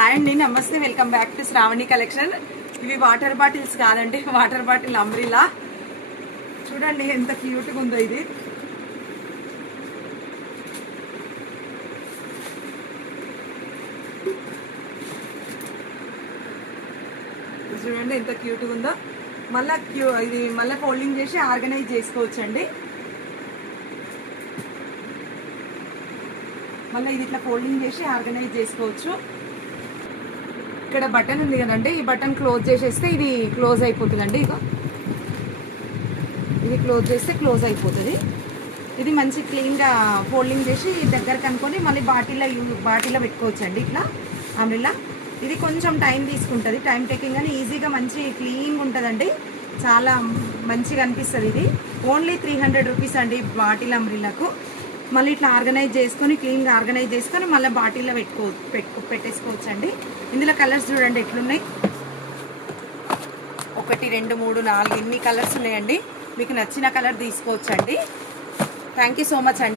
Hi అండి, నమస్తే. Welcome back to Shravani collection. ఇవి వాటర్ బాటిల్స్ కాదండి, వాటర్ బాటిల్ అంబ్రిలా. చూడండి ఎంత క్యూట్గా ఉందో ఇది. చూడండి ఎంత క్యూట్గా ఉందో. మళ్ళీ ఇది మళ్ళీ ఫోల్డింగ్ చేసి ఆర్గనైజ్ చేసుకోవచ్చండి. మళ్ళీ ఇది ఇట్లా ఫోల్డింగ్ చేసి ఆర్గనైజ్ చేసుకోవచ్చు. ఇక్కడ బటన్ ఉంది కదండి, ఈ బటన్ క్లోజ్ చేసేస్తే ఇది క్లోజ్ అయిపోతుందండి. ఇది క్లోజ్ చేస్తే క్లోజ్ అయిపోతుంది. ఇది మంచి క్లీన్గా ఫోల్డింగ్ చేసి దగ్గరకు అనుకొని మళ్ళీ బాటిల్లో పెట్టుకోవచ్చు అండి. ఇట్లా అంబ్రెల్లా ఇది కొంచెం టైం తీసుకుంటుంది, టైం టేకింగ్ అని ఈజీగా మంచి క్లీన్గా ఉంటుందండి. చాలా మంచిగా అనిపిస్తుంది. ఇది ఓన్లీ 300 రూపీస్ అండి బాటిల్ అంబ్రెల్లాకు. మళ్ళీ ఇట్లా ఆర్గనైజ్ చేసుకొని క్లీన్గా ఆర్గనైజ్ చేసుకొని మళ్ళీ బాటిల్లో పెట్టేసుకోవచ్చు అండి. ఇందులో కలర్స్ చూడండి ఎట్లున్నాయి. 1 2 3 4 ఇన్ని కలర్స్ ఉన్నాయండి. మీకు నచ్చిన కలర్ తీసుకోవచ్చు అండి. థ్యాంక్ యూ సో మచ్ అండి.